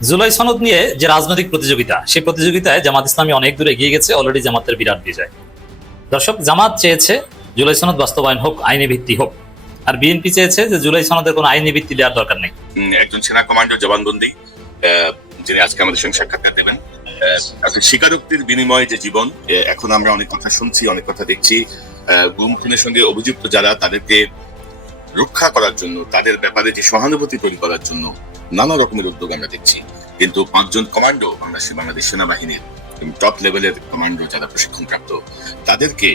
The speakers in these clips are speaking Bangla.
জুলাই সনদ নিয়ে যে রাজনৈতিক প্রতিযোগিতা, সেই প্রতিযোগিতায় জামাত ইসলামী অনেক দূর এগিয়ে গেছে অলরেডি জামাতের বিরাট বিজয়। দর্শক, জামাত চেয়েছে জুলাই সনদ বাস্তবায়ন হোক, আইনি ভিত্তি হোক। আর বিএনপি চেয়েছে যে জুলাই সনদের কোনো আইনি ভিত্তি দেওয়ার দরকার নেই। একজন সেনা কমান্ডার জবানবন্দি যিনি আজকে আমাদের সঙ্গে সাক্ষাৎকার দেবেন স্বীকারোক্তির বিনিময়ে যে জীবন এখন আমরা অনেক কথা শুনছি, অনেক কথা দেখছি গুম সঙ্গে অভিযুক্ত যারা তাদেরকে রক্ষা করার জন্য, তাদের ব্যাপারে যে সহানুভূতি তৈরি করার জন্য নানা রকমের উদ্যোগ আমরা দেখছি। কিন্তু পাঁচজন কমান্ডো আমরা বাংলাদেশ সেনাবাহিনীর টপ লেভেলের কমান্ডো যারা প্রশিক্ষণ প্রশিক্ষণপ্রাপ্ত, তাদেরকে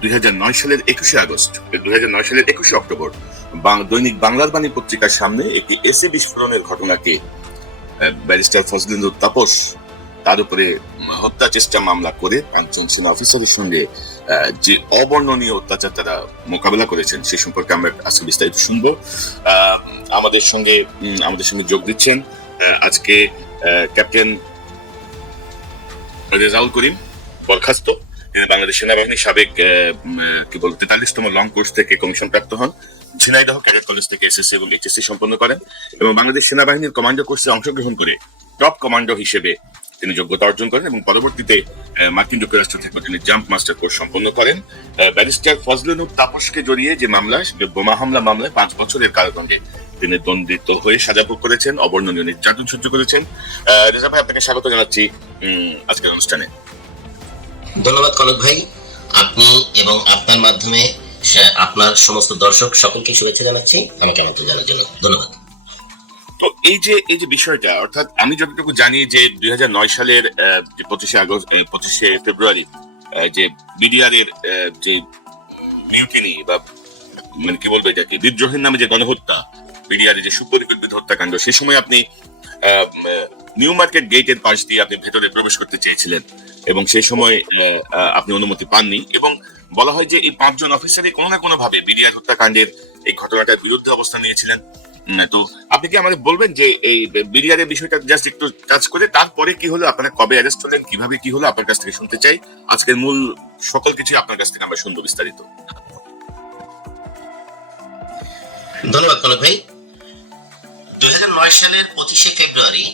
দুই হাজার নয় সালের একুশে আগস্ট দুই সালের একুশে অক্টোবর দৈনিক বাংলার বাণী পত্রিকার সামনে একটি এসি বিস্ফোরণের ঘটনাকে ব্যারিস্টার ফজলিন্দুর তাপস তার উপরে হত্যা চেষ্টা মামলা করে পাঁচজন সেনা অফিসারের সঙ্গে যে অবর্ণনীয় অত্যাচার তারা মোকাবেলা করেছেন সে সম্পর্কে আমরা আজকে বিস্তারিত শুনব। আমাদের সঙ্গে আমাদের সঙ্গে যোগ দিচ্ছেন আজকে ক্যাপ্টেন রেজাউল করিম বরখাস্ত। তিনি বাংলাদেশ সেনাবাহিনীর সাবেক কি বল, তেতাল্লিশতম লং কোর্স থেকে কমিশন প্রাপ্ত হন। ঝিনাইদহ ক্যাডেট কলেজ থেকে এসএসসি এবং এইচএসসি সম্পন্ন করেন এবং বাংলাদেশ সেনাবাহিনীর কমান্ডো কোর্সে অংশগ্রহণ করে টপ কমান্ডো হিসেবে তিনি যোগ্যতা অর্জন করেন এবং পরবর্তীতে মার্কিন যুক্তরাষ্ট্র থেকে তিনি জাম্প মাস্টার কোর্স সম্পন্ন করেন। ব্যারিস্টার ফজলুনুর তাপসকে জড়িয়ে যে মামলা বোমা হামলা মামলায় পাঁচ বছরের কারাদণ্ডে তিনি দণ্ডিত হয়ে সাজা ভোগ করেছেন, অবর্ণনীয় নির্যাতন সহ্য করেছেন। রেজা ভাই, আপনাকে স্বাগত জানাচ্ছি আজকের অনুষ্ঠানে। ধন্যবাদ কনক ভাই। আপনি এবং আপনার মাধ্যমে আপনার সমস্ত দর্শক সকলকে শুভেচ্ছা জানাচ্ছি। আমাকে আমন্ত্রণ জানার জন্য ধন্যবাদ। তো এই যে এই যে বিষয়টা, অর্থাৎ আমি যতটুকু জানি যে দুই হাজার নয় সালের পঁচিশে আগস্ট পঁচিশে ফেব্রুয়ারি যে বিডিআর এর যে মিউটিনি বা মানে কি বলব এটাকে, বিদ্রোহের নামে যে গণহত্যা বিডিআর যে সুপরিকল্পিত হত্যাকাণ্ড, সে সময় আপনি নিউ মার্কেট গেটের পাশ দিয়ে আপনি ভেতরে প্রবেশ করতে চেয়েছিলেন এবং সেই সময় আপনি অনুমতি পাননি এবং বলা হয় যে এই পাঁচজন অফিসারই কোনো না কোনো ভাবে বিডিআর হত্যাকাণ্ডের এই ঘটনাটার বিরুদ্ধে অবস্থান নিয়েছিলেন। তো আপনি কি আমাদের বলবেন যে এই বিষয়টা জাস্ট একটু টাচ করে, তারপরে কি হলো, আপনারা কবে অ্যারেস্ট হলেন, কীভাবে কি হলো, আপনার কাছ থেকে শুনতে চাই। আজকের মূল সকল কিছু আপনার কাছ থেকে আমরা শুনব বিস্তারিত। ধন্যবাদ ভাই। দুই হাজার নয় সালের পঁচিশে ফেব্রুয়ারি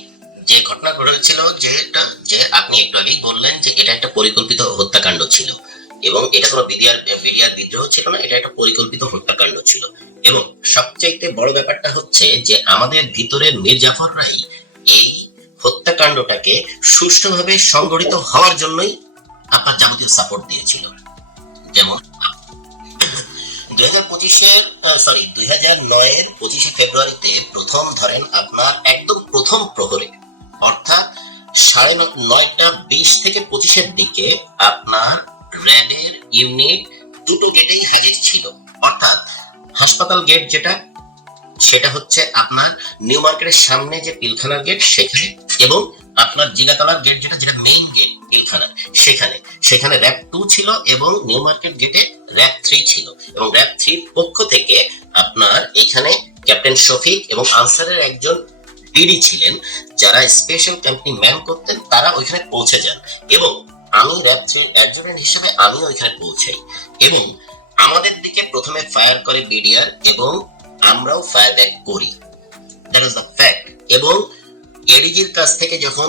যে ঘটনা ঘটেছিল, যেটা যে আপনি একটু আগেই বললেন যে এটা একটা পরিকল্পিত হত্যাকাণ্ড ছিল। এবং এটা কোনো বিডিআর মিডিয়ার বিদ্রোহ ছিল না, এটা একটা পরিকল্পিত হত্যাকাণ্ড ছিল। এবং সবচাইতে বড় ব্যাপারটা হচ্ছে যে আমাদের ভিতরের মীর জাফররাই এই হত্যাকাণ্ডটাকে সুষ্ঠুভাবে সংগঠিত হওয়ার জন্যই আপনার যাবতীয় সাপোর্ট দিয়েছিল। যেমন দুই হাজার পঁচিশের সরি দুই হাজার নয়ের পঁচিশে ফেব্রুয়ারিতে প্রথম ধরেন আপনার একদম প্রথম প্রহরে, অর্থাৎ সাড়ে নয়টা বিশ থেকে পঁচিশের দিকে আপনার র্যাবের ইউনিট দুটো গেটেই হাজির ছিল। অর্থাৎ হাসপাতাল গেট যেটা, সেটা হচ্ছে আপনার নিউ মার্কেটের সামনে যে পিলখানার গেট সেখানে এবং আপনার জিগাতলার গেট যেটা যেটা মেইন গেট পিলখানার, সেখানে। সেখানে র্যাব টু ছিল এবং নিউ মার্কেট গেটে র্যাব থ্রি ছিল। এবং র্যাব থ্রির পক্ষ থেকে আপনার এখানে ক্যাপ্টেন শফিক এবং আনসারের একজন বিডি ছিলেন, যারা স্পেশাল ক্যাম্পনি ম্যান করতেন, তারা ওইখানে পৌঁছে যান। এবং আমি র্যাব থ্রির অ্যাডজুটেন্ট হিসেবে আমিও ওইখানে পৌঁছাই এবং আমাদের দিকে প্রথমে ফায়ার করে বিডিআর এবং আমরাও ফায়ার ব্যাক করি। দ্যাট ইজ দ্য ফ্যাক্ট এবং এডিজির কাছ থেকে যখন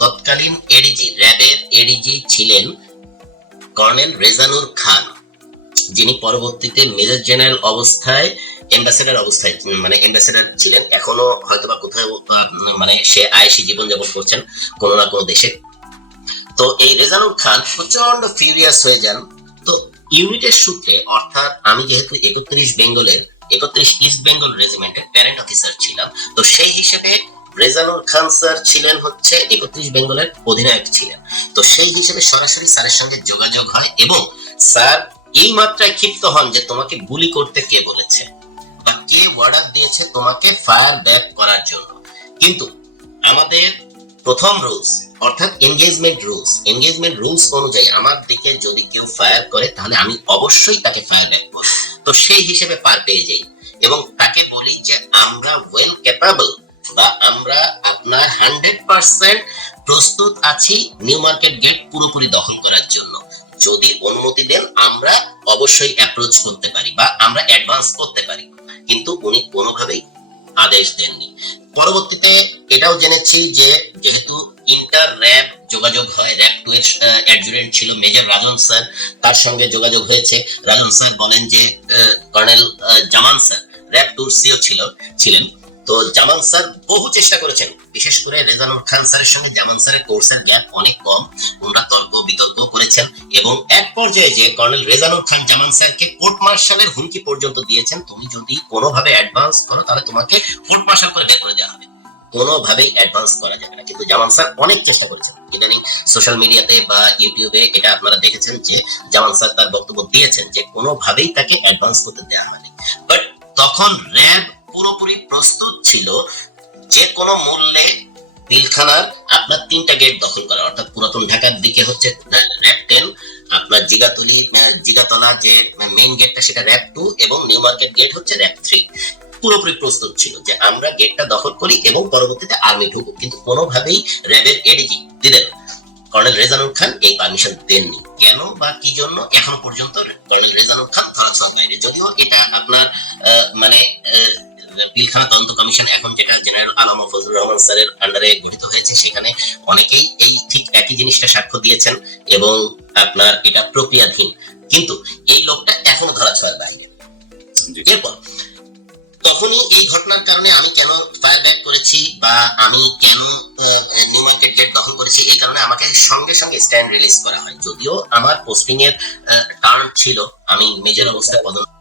তৎকালীন এডিজি র্যাবের এডিজি ছিলেন কর্নেল রেজানুর খান, যিনি পরবর্তীতে মেজর জেনারেল অবস্থায় এম্বাসেডার অবস্থায় মানে এম্বাসেডার ছিলেন, এখনও হয়তো বা কোথাও মানে সে আয়েসি জীবনযাপন করছেন কোনো না কোনো দেশে। তো এই রেজানুর খান প্রচণ্ড ফিউরিয়াস হয়ে যান। তো ইউনিটের সূত্রে, অর্থাৎ আমি যেহেতু একত্রিশ বেঙ্গলের, একত্রিশ ইস্ট বেঙ্গল রেজিমেন্টের প্যারেন্ট অফিসার ছিলাম, তো সেই হিসেবে রেজানুর খান স্যার ছিলেন হচ্ছে একত্রিশ বেঙ্গলের অধিনায়ক ছিলেন। তো সেই হিসেবে সরাসরি স্যারের সঙ্গে যোগাযোগ হয় এবং স্যার এই মাত্রায় ক্ষিপ্ত হন যে তোমাকে গুলি করতে কে বলেছে বা কে অর্ডার দিয়েছে তোমাকে ফায়ার ব্যাক করার জন্য। কিন্তু আমাদের প্রথম রুলস অর্থাৎ এনগেজমেন্ট রুলস এনগেজমেন্ট রুলস অনুযায়ী আমার দিকে যদি কেউ ফায়ার করে, তাহলে আমি অবশ্যই তাকে ফায়ার ব্যাক করব। তো সেই হিসেবে পার পেয়ে যাই। এবং তাকে বলি যে আমরা ওয়েল ক্যাপাবল বা আমরা আপনার হান্ড্রেড পার্সেন্ট প্রস্তুত আছি নিউ মার্কেট গেট পুরোপুরি দখল করার জন্য। যদি অনুমতি দেন, আমরা অবশ্যই অ্যাপ্রোচ করতে পারি বা আমরা অ্যাডভান্স করতে পারি। কিন্তু উনি কোনোভাবেই আদেশ দেননি। পরবর্তীতে এটাও জেনেছি যে যেহেতু ইন্টার র্যাব যোগাযোগ হয় র্যাব টু এর অ্যাডজুরেন্ট ছিল মেজর রাজন স্যার তার সঙ্গে যোগাযোগ হয়েছে। রাজন স্যার বলেন যে কর্নেল জামান স্যার র্যাব টুর সিও ছিল, ছিলেন। তো জামান স্যার বহু চেষ্টা করেছেন। বিশেষ করে রেজানুর খান স্যারের সঙ্গে জামান স্যারের কোর্সের গ্যাপ অনেক কম। ওনারা তর্ক বিতর্ক করেছেন এবং এক পর্যায়ে যে কর্নেল রেজানুর খান জামান স্যারকে কোর্ট মার্শালের হুমকি পর্যন্ত দিয়েছেন, তুমি যদি কোনোভাবে অ্যাডভান্স করো, তাহলে তোমাকে কোর্ট মার্শাল করে বের করে দেওয়া হবে। কোনোভাবেই অ্যাডভান্স করা যাবে না। কিন্তু জামান স্যার অনেক চেষ্টা করেছেন। ইদানিং সোশ্যাল মিডিয়াতে বা ইউটিউবে এটা আপনারা দেখেছেন যে জামান স্যার তার বক্তব্য দিয়েছেন যে কোনোভাবেই তাকে অ্যাডভান্স করতে দেওয়া হয়নি। বাট তখন র্যাব পুরোপুরি প্রস্তুত ছিল যে কোনো মূল্যে পিলখানার আপনার তিনটা গেট দখল করা। অর্থাৎ পুরাতন ঢাকার দিকে হচ্ছে র্যাব টেন আপনার জিগাতলি জিগাতলা যে মেইন গেটটা সেটা র্যাব টু এবং নিউ মার্কেট গেট হচ্ছে র্যাব থ্রি পুরোপুরি প্রস্তুত ছিল যে আমরা গেটটা দখল করি এবং পরবর্তীতে আর্মি ঢুকবো। কিন্তু কোনোভাবেই র্যাবের এডিজি দিলেন কর্নেল রেজানুর খান এই পারমিশন দেননি। কেন বা কি জন্য? এখন পর্যন্ত কর্নেল রেজানুর খান বাইরে যদিও এটা আপনার মানে পিলখানা তদন্ত কমিশন এখন যেটা জেনারেল আলম ফজলুর রহমান স্যারের আন্ডারে গঠিত হয়েছে সেখানে অনেকেই এই ঠিক একই জিনিসটা সাক্ষ্য দিয়েছেন এবং আপনার এটা প্রক্রিয়াধীন। কিন্তু এই লোকটা এখনও ধরাছোঁয়ার বাইরে। এরপর তখনই এই ঘটনার কারণে আমি কেন ফায়ার ব্যাক করেছি বা আমি কেন নিউ মার্কেট গেট দখল করেছি এই কারণে আমাকে সঙ্গে সঙ্গে স্ট্যান্ড রিলিজ করা হয়। যদিও আমার পোস্টিং এর টার্ন ছিল আমি মেজর অবস্থায় পদোন্নতি।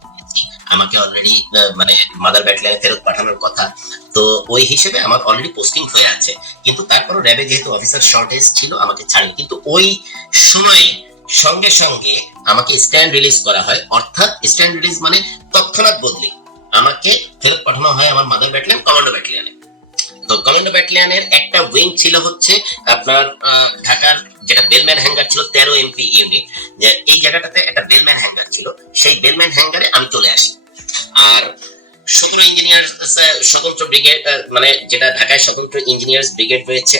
আমাকে অলরেডি মানে মাদার ব্যাটলাইনে ফেরত পাঠানোর কথা। তো ওই হিসেবে আমার অলরেডি পোস্টিং হয়ে আছে। কিন্তু তারপরও র্যাবে যেহেতু অফিসার শর্টেজ ছিল, আমাকে ছাড়েনি। কিন্তু ওই সময় সঙ্গে সঙ্গে আমাকে স্ট্যান্ড রিলিজ করা হয়। অর্থাৎ স্ট্যান্ড রিলিজ মানে তৎক্ষণাৎ বদলি। আমাকে ফেরত পাঠানো হয় আমার মাদার ব্যাটেলিয়ান কমান্ডো ব্যাটালিয়নে কমান্ডো ব্যাটালিয়নের একটা উইং ছিল হচ্ছে আপনার ঢাকার যেটা বেলম্যান হ্যাঙ্গার ছিল, তেরো এমপি ইউনিট এই জায়গাটাতে একটা বেলম্যান হ্যাঙ্গার ছিল। সেই বেলম্যান হ্যাঙ্গারে আমি চলে আসি। আর সতেরো ইঞ্জিনিয়ার স্বতন্ত্র ব্রিগেড মানে যেটা ঢাকায় স্বতন্ত্র ইঞ্জিনিয়ার্স ব্রিগেড রয়েছে,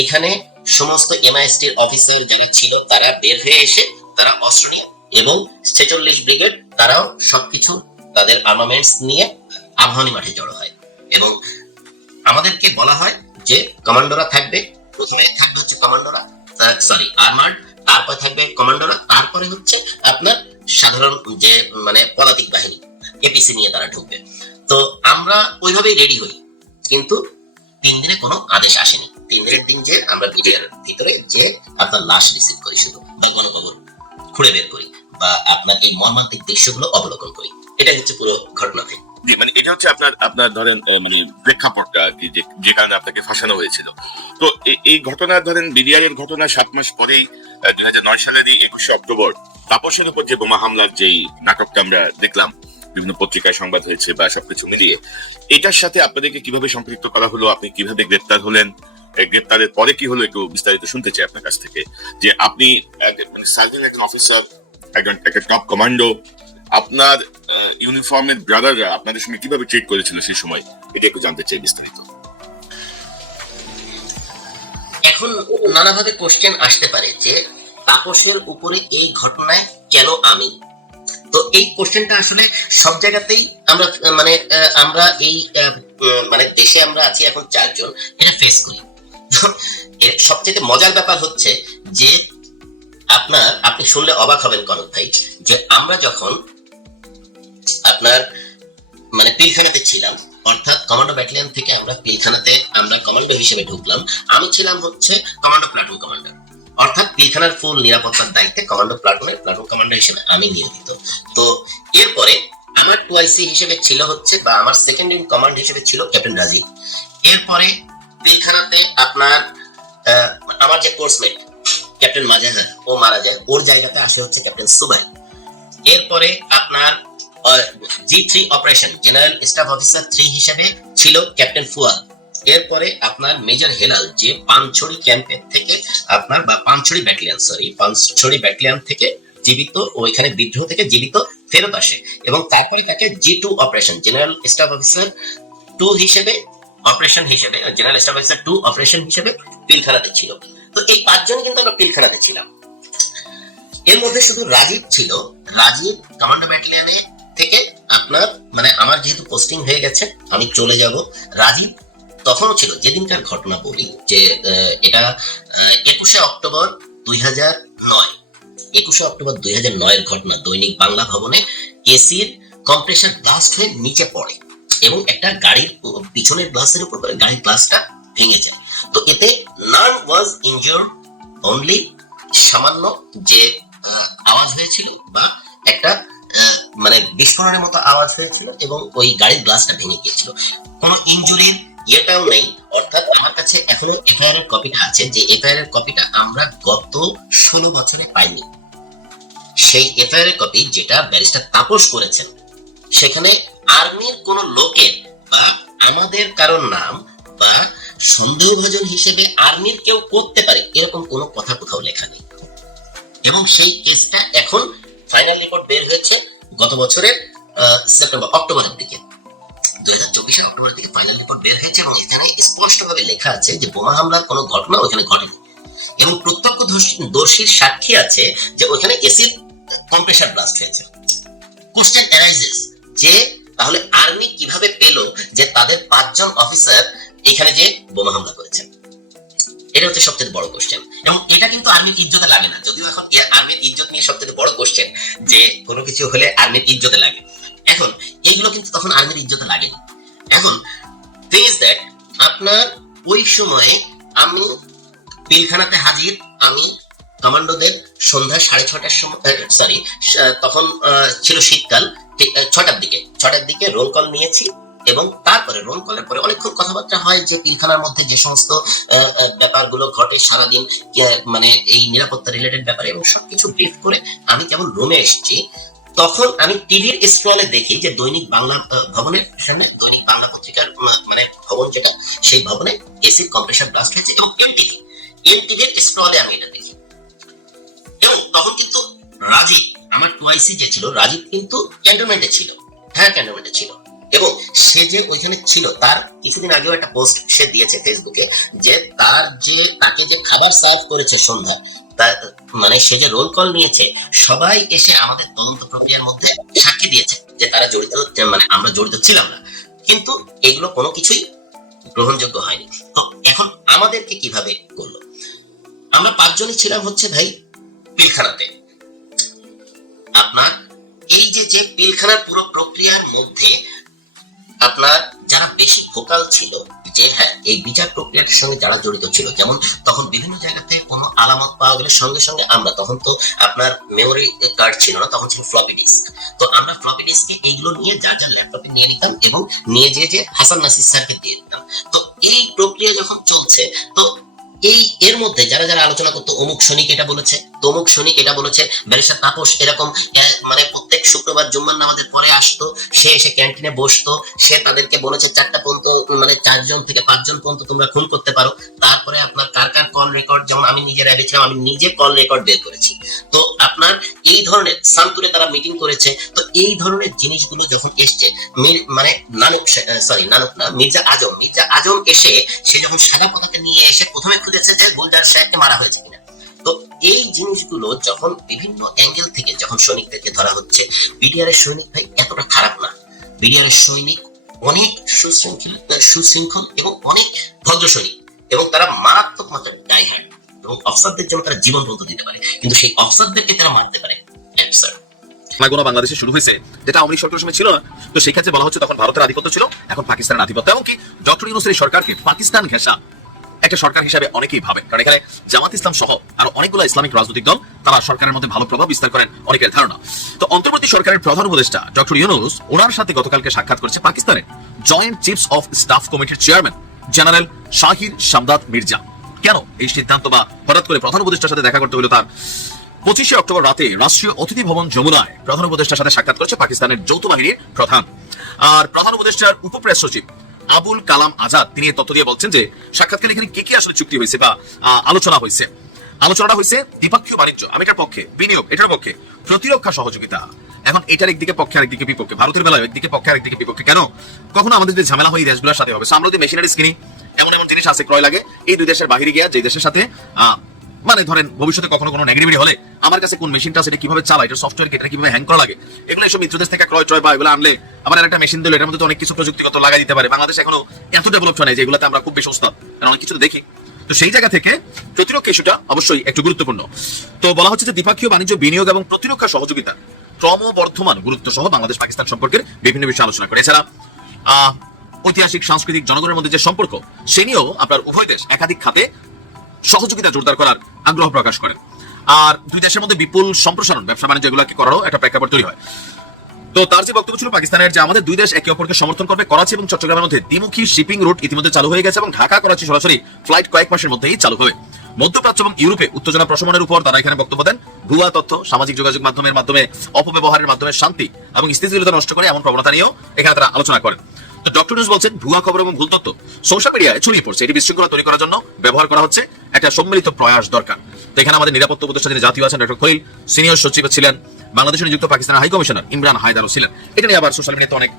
এখানে সমস্ত এমআইএসটির অফিসার যারা ছিল, তারা বের হয়ে এসে তারা অস্ত্র নিয়ে এবং ছেচল্লিশ ব্রিগেড তারাও সবকিছু তাদের আর্মামেন্টস নিয়ে আবাহনী মাঠে জড়ো হয়। এবং আমাদেরকে বলা হয় যে কমান্ডোরা থাকবে, প্রথমে থাকবে হচ্ছে কমান্ডোরা সরি আর্মার্ড তারপরে থাকবে কমান্ডোরা, তারপরে হচ্ছে আপনার সাধারণ যে মানে পদাতিক বাহিনী এপিসি নিয়ে তারা ঢুকবে। তো আমরা ওইভাবেই রেডি হই, কিন্তু তিন দিনে কোনো আদেশ আসেনি। তিন দিনের দিন যে আমরা ভিডিওর ভিতরে যে আপনার লাশ রিসিভ করি শুধু বা গণকবর খুঁড়ে বের করি, বা আপনার এই মর্মান্তিক দৃশ্যগুলো অবলোকন করি। এটা হচ্ছে পুরো ঘটনা ভাই জি মানে এটা হচ্ছে আপনার আপনার ধরেন মানে প্রেক্ষাপটটা আর কি যে কারণে আপনাকে ফাঁসানো হয়েছিল। তো এই ঘটনা, ধরেন বিডিআর এর ঘটনা সাত মাস পরেই দুই হাজার নয় সালের এই একুশে অক্টোবর, তাপসের উপর যে বোমা হামলার যেই নাটকটা আমরা দেখলাম, বিভিন্ন পত্রিকায় সংবাদ হয়েছে বা সবকিছু মিলিয়ে, এটার সাথে আপনাদেরকে কীভাবে সম্পৃক্ত করা হলো, আপনি কীভাবে গ্রেপ্তার হলেন গ্রেপ্তারের পরে কি হলো, একটু বিস্তারিত শুনতে চাই আপনার কাছ থেকে, যে আপনি মানে সার্জেন্ট, একজন অফিসার, একজন, একটা টপ কমান্ডো আপনার ইউনিফর্মের ব্রাদাররা আপনাদের সঙ্গে কীভাবে ট্রিট করেছিল সেই সময়? এটা একটু জানতে চাই বিস্তারিত। এখন নানাভাবে কোশ্চেন আসতে পারে যে, তাপসের উপরে এই ঘটনায় কেন আমি? তো এই কোশ্চেনটা আসলে সব জায়গাতেই আমরা মানে আমরা এই মানে দেশে আমরা আছি এখন চারজন এটা ফেস করি। এর সবচেয়ে মজার ব্যাপার হচ্ছে যে, আপনার, আপনি শুনলে অবাক হবেন কনক ভাই, যে আমরা যখন আপনার মানে পিলখানাতে ছিলাম। অর্থাৎ কমান্ডো ব্যাটালিয়ন থেকে আমরা পিলখানাতে, আমরা কমান্ডো হিসেবে ঢুকলাম। আমি ছিলাম হচ্ছে কমান্ডো প্লাটুন কমান্ডার অর্থাৎ পিলখানার ফুল নিরাপত্তার দায়িত্বে কমান্ডো প্লাটুনের প্লাটুন কমান্ডার হিসেবে আমি নিয়োজিত। তো এরপরে আমার টুআইসি হিসেবে ছিল হচ্ছে বা আমার সেকেন্ড ইন কমান্ড হিসেবে ছিল ক্যাপ্টেন রাজীব। এরপরে পিলখানাতে আপনার আমার যে কোর্সমেট ক্যাপ্টেন মাজাহার ও মারা যায়। ওর জায়গাতে আসে হচ্ছে ক্যাপ্টেন সুবাই। এরপরে আপনার G three operation general staff officer three হিসেবে ছিল ক্যাপ্টেন ফুয়াদ। এরপরে আপনার মেজর হেলাল, যে পানছড়ি ক্যাম্পের থেকে আপনার, বা Panchhari battalion sorry Panchhari battalion থেকে জীবিত ওইখানে বিদ্রোহ থেকে জীবিত ফেরত আসে এবং তারপরে তাকে G two operation general staff officer two হিসেবে অপারেশন হিসেবে general staff officer two operation হিসেবে পিলখানাতে ছিল। তো এই পাঁচজন কিন্তু আমরা পিলখানাতে ছিলাম। এর মধ্যে শুধু রাজীব ছিল। রাজীব কমান্ডো ব্যাটালিয়নে থেকে আপনার মানে আমার যেহেতু পোস্টিং হয়ে গেছে, আমি চলে যাব। রাজীব তখনও ছিল, যেদিনকার ঘটনা বলি, যে এটা একুশে অক্টোবর দুই হাজার নয়। একুশে অক্টোবর দুই হাজার নয়ের ঘটনা, দৈনিক বাংলা ভবনে এসির কম্প্রেসার ব্লাস্ট হয়ে নিচে পড়ে এবং একটা গাড়ির পিছনের গ্লাসের উপর গাড়ির গ্লাসটা ভেঙে যায়। তো এতে নান ওয়াজ ইনজিওর অনলি সামান্য যে আওয়াজ হয়েছিল বা একটা মানে বিস্ফোরণের মতো আওয়াজ হয়েছিল এবং ওই গাড়ির গ্লাসটা ভেঙে গিয়েছিল। কোনো ইনজুরির ইয়েটাও নেই, অর্থাৎ আমার কাছে এখনও এফআইআর এর কপিটা আছে। যে এফআইআর এর কপিটা আমরা গত ষোলো বছরে পাইনি। সেই এফআইআর এর কপি যেটা ব্যারিস্টার তাপস করেছেন, সেখানে আর্মির কোন লোকের বা আমাদের কারোর নাম বা সন্দেহভাজন হিসেবে আর্মির কেউ করতে পারে, এরকম কোনো কথা কোথাও লেখা নেই। এবং সেই কেসটা এখন ফাইনাল রিপোর্ট বের হয়েছে। গত বছরের সেপ্টেম্বর অক্টোবরের দিকে। দুই হাজার চব্বিশের অক্টোবরের দিকে ফাইনাল রিপোর্ট বের হয়েছে এবং এখানে স্পষ্টভাবে লেখা আছে যে বোমা হামলার কোনো ঘটনা ওখানে ঘটেনি। এবং প্রত্যক্ষদর্শীর সাক্ষী আছে যে ওখানে ব্লাস্ট হয়েছে। কোশ্চেন অ্যারাইজেস যে তাহলে আর্মি কীভাবে পেল যে তাদের পাঁচজন অফিসার এখানে যে বোমা হামলা করেছেন এটা হচ্ছে সবচেয়ে বড় কোশ্চেন এবং আর্মির ইজ্জতে লাগে না। যদিও এখন এ আর্মির ইজ্জত নিয়ে সবচেয়ে বড় কোশ্চেন যে কোনো কিছু হলে আর্মির ইজ্জতে লাগে। এখন, এইগুলো কিন্তু তখন আর্মির ইজ্জতে লাগেনি। এখন থিং দ্যাট আপনার ওই সময়ে আমি পিলখানাতে হাজির, আমি কমান্ডোদের সন্ধ্যা সাড়ে ছটার সময় সরি তখন ছিল শীতকাল ছটার দিকে। ছটার দিকে রোল কল নিয়েছি এবং তারপরে রোল কলের পরে অনেকক্ষণ কথাবার্তা হয় যে পিলখানার মধ্যে যে সমস্ত ব্যাপারগুলো ঘটে সারাদিন মানে এই নিরাপত্তা রিলেটেড ব্যাপারে এবং সবকিছু ব্রিফ করে আমি কেবল রুমে এসেছি, তখন আমি টিভির স্ক্রলে দেখি যে দৈনিক বাংলা ভবনের সামনে দৈনিক বাংলা পত্রিকার মানে ভবন যেটা, সেই ভবনে এসির কম্প্রেসার ব্লাস্ট হয়েছে এবং এনটিভি এনটিভির স্ক্রলে আমি এটা দেখি। এবং তখন কিন্তু রাজীব, আমার টুয়াইসি যে ছিল, রাজীব কিন্তু ক্যান্টনমেন্টে ছিল। হ্যাঁ ক্যান্টনমেন্টে ছিল। এবং সে যে ওইখানে ছিল, তার কিছুদিন আগেও একটা পোস্ট সে দিয়েছে ফেসবুকে যে তার যে, তাকে যে খাবার সার্ভ করেছে সন্ধ্যা মানে সে যে রোল কল নিয়েছে, সবাই এসে আমাদের তদন্ত প্রক্রিয়ার মধ্যে সাক্ষী দিয়েছে যে তারা জড়িত মানে আমরা জড়িত ছিলাম না। কিন্তু এগুলো কোনো কিছুই গ্রহণযোগ্য হয়নি। এখন আমাদেরকে কীভাবে করল? আমরা পাঁচজনই ছিলাম হচ্ছে ভাই পিলখানাতে। আপনার এই যে যে পিলখানার পুরো প্রক্রিয়ার মধ্যে আপনার যারা বেশি ফোকাল ছিল, যে হ্যাঁ এই বিচার প্রক্রিয়াটার সঙ্গে যারা জড়িত ছিল, যেমন তখন বিভিন্ন জায়গাতে কোনো আলামত পাওয়া গেলে সঙ্গে সঙ্গে আমরা, তখন তো আপনার মেমোরি কার্ড ছিল না, তখন ছিল ফ্লপি ডিস্ক তো আমরা ফ্লপি ডিস্কে এইগুলো নিয়ে যার যার ল্যাপটপে নিয়ে নিতাম এবং নিয়ে যেয়ে যে হাসান নাসির স্যারকে দিয়ে দিতাম। তো এই প্রক্রিয়া যখন চলছে, তো এই এর মধ্যে যারা যারা আলোচনা করতো, অমুক সৈনিক এটা বলেছে, তমুক সৈনিক এটা বলেছে, ব্যারিস্টার তাপস এরকম মানে শুক্রবার জুম্মার নামাজের পরে আসতো, সে এসে ক্যান্টিনে বসতো, সে তাদেরকে বলেছে, চারটা পর্যন্ত মানে চারজন থেকে পাঁচজন পর্যন্ত তোমরা খুন করতে পারো। তারপরে আপনার কার কার কল রেকর্ড যেমন আমি নিজে র্যাবে ছিলাম, আমি নিজে কল রেকর্ড বের করেছি। তো আপনার এই ধরনের সান্তুরে তারা মিটিং করেছে, তো এই ধরনের জিনিসগুলো যখন এসছে মানে নানক সরি নানক না, মির্জা আজম মির্জা আজম এসে সে যখন সাদা পতাকা নিয়ে এসে প্রথমে খুঁজেছে যে গুলজার সাহেবকে মারা হয়েছে কিনা। এই জিনিসগুলো যখন বিভিন্ন অ্যাঙ্গেল থেকে যখন সৈনিকদেরকে ধরা হচ্ছে বিডিআর এর সৈনিক ভাই এতটা খারাপ না। বিডিআর এর সৈনিক অনেক সুশৃঙ্খল সুশৃঙ্খল এবং অনেক ভদ্র সৈনিক এবং তারা মারাত্মক মাত্রায় ডাইহার্ড এবং অফসারদের জন্য তারা জীবন পর্যন্ত দিতে পারে। কিন্তু সেই অফসারদেরকে তারা মারতে পারে। স্যার গোনা বাংলাদেশে শুরু হয়েছে, যেটা আওয়ামী সরকারের সময় ছিল, তো সেই ক্ষেত্রে বলা হচ্ছে তখন ভারতের আধিপত্য ছিল, এখন পাকিস্তানের আধিপত্য। এমনকি ডক্টর ইউনুসের সরকারকে পাকিস্তান ঘেঁষা। একটা সরকার হিসাবে অনেকেই ভাবে কারণ এখানে জামাত ইসলাম সহ আরও অনেকগুলো ইসলামিক রাজনৈতিক দল, তারা সরকারের মধ্যে ভালো প্রভাব বিস্তার করেন অনেকের ধারণা। তো অন্তর্বর্তী সরকারের প্রধান উপদেষ্টা ডক্টর ইউনুস ওনার সাথে গতকালকে সাক্ষাৎ করেছে পাকিস্তানের জয়েন্ট চিফস অফ স্টাফ কমিটির চেয়ারম্যান জেনারেল শাহির শামদাদ মির্জা। কেন এই সিদ্ধান্ত বা হঠাৎ করে প্রধান উপদেষ্টার সাথে দেখা করতে হলো তার? পঁচিশে অক্টোবর রাতে রাষ্ট্রীয় অতিথি ভবন যমুনায় প্রধান উপদেষ্টার সাথে সাক্ষাৎ করেছে পাকিস্তানের যৌথ বাহিনীর প্রধান। আর প্রধান উপদেষ্টার উপপ্রেস সচিব আবুল কালাম আজাদ, তিনি তথ্য দিয়ে বলছেন যে সাক্ষাৎকারে এখানে কি কি আসলে চুক্তি হয়েছে বা আলোচনা হয়েছে? আলোচনাটা হয়েছে দ্বিপক্ষীয় বাণিজ্য, আমেরিকার পক্ষে, বিনিয়োগ, এটার পক্ষে, প্রতিরক্ষা সহযোগিতা। এখন এটার একদিকে পক্ষে, আরেকদিকে বিপক্ষে, ভারতের বেলায় একদিকে পক্ষে, আরেকদিকে বিপক্ষে, কেন? কখনো আমাদের যে ঝামেলা হয় এই দেশগুলোর সাথে হবে। আমরা যদি মেশিনারিজ কিনি এমন এমন জিনিস আছে, ক্রয় লাগে। এই দুই দেশের বাহিরে গিয়া যে দেশের সাথে মানে ধরেন ভবিষ্যতে কখনো কোনো নেগেটিভিটি হলে আমার কাছে কোন মেশিনটা সেটা কীভাবে চালায়, এটা সফটওয়্যার এটা কীভাবে হ্যাং করা লাগে, এগুলো এসব মিত্রদেশ থেকে ক্রয় ট্রয় বা এগুলো আনলে আমার একটা মেশিন দিলে এটার মধ্যে অনেক কিছু প্রযুক্তিগত লাগাই দিতে পারে। বাংলাদেশ এখনও এত ডেভেলপ হয় না যে এগুলোতে আমরা খুব বেশি কারণ অনেক কিছু দেখি। তো সেই জায়গা থেকে প্রতিরক্ষা ইস্যুটা অবশ্যই একটু গুরুত্বপূর্ণ। তো বলা হচ্ছে যে দ্বিপাক্ষীয় বাণিজ্য, বিনিয়োগ এবং প্রতিরক্ষা সহযোগিতা ক্রমবর্ধমান গুরুত্ব সহ বাংলাদেশ পাকিস্তান সম্পর্কের বিভিন্ন বিষয়ে আলোচনা করে। এছাড়া ঐতিহাসিক, সাংস্কৃতিক, জনগণের মধ্যে যে সম্পর্ক, সে নিয়েও আপনার উভয় দেশ একাধিক খাতে সহযোগিতা জোরদার করার আগ্রহ প্রকাশ করেন আর দুই দেশের মধ্যে বিপুল সম্প্রসারণ, ব্যবসা বাণিজ্য এগুলোকে করারও একটা প্রেক্ষাপট তৈরি হয়। তো তার যে বক্তব্য ছিল পাকিস্তানের, যে আমাদের দুই দেশ একে অপরকে সমর্থন করবে, করাচি এবং চট্টগ্রামের মধ্যে দ্বিমুখী শিপিং রুট ইতিমধ্যে চালু হয়ে গেছে এবং ঢাকা, করাচি সরাসরি ফ্লাইট কয়েক মাসের মধ্যেই চালু হবে। মধ্যপ্রাচ্য এবং ইউরোপে উত্তেজনা প্রশমনের উপর তারা এখানে বক্তব্য দেন। ভুয়া তথ্য, সামাজিক যোগাযোগ মাধ্যমের মাধ্যমে, অপব্যবহারের মাধ্যমে শান্তি এবং স্থিতিশীলতা নষ্ট করে এমন প্রবণতা নিয়েও এখানে তারা আলোচনা করেন। ডক্টর নিউজ বলছেন, ভুয়া খবর এবং ভুল তথ্য সোশ্যাল মিডিয়ায় ছড়িয়ে পড়ছে। এটি বিশৃঙ্খলা তৈরি করার জন্য ব্যবহার করা হচ্ছে। একটা সম্মিলিত প্রয়াস দরকার। তো এখানে আমাদের নিরাপত্তা উপদেষ্টা যিনি জাতীয় আছেন ডক্টর খলিল সিনিয়র সচিব ছিলেন বাংলাদেশে নিযুক্ত পাকিস্তানের হাই কমিশনার ইমরান হায়দারও ছিলেন। এটা নিয়ে আবার সোশ্যাল মিডিয়াতে অনেক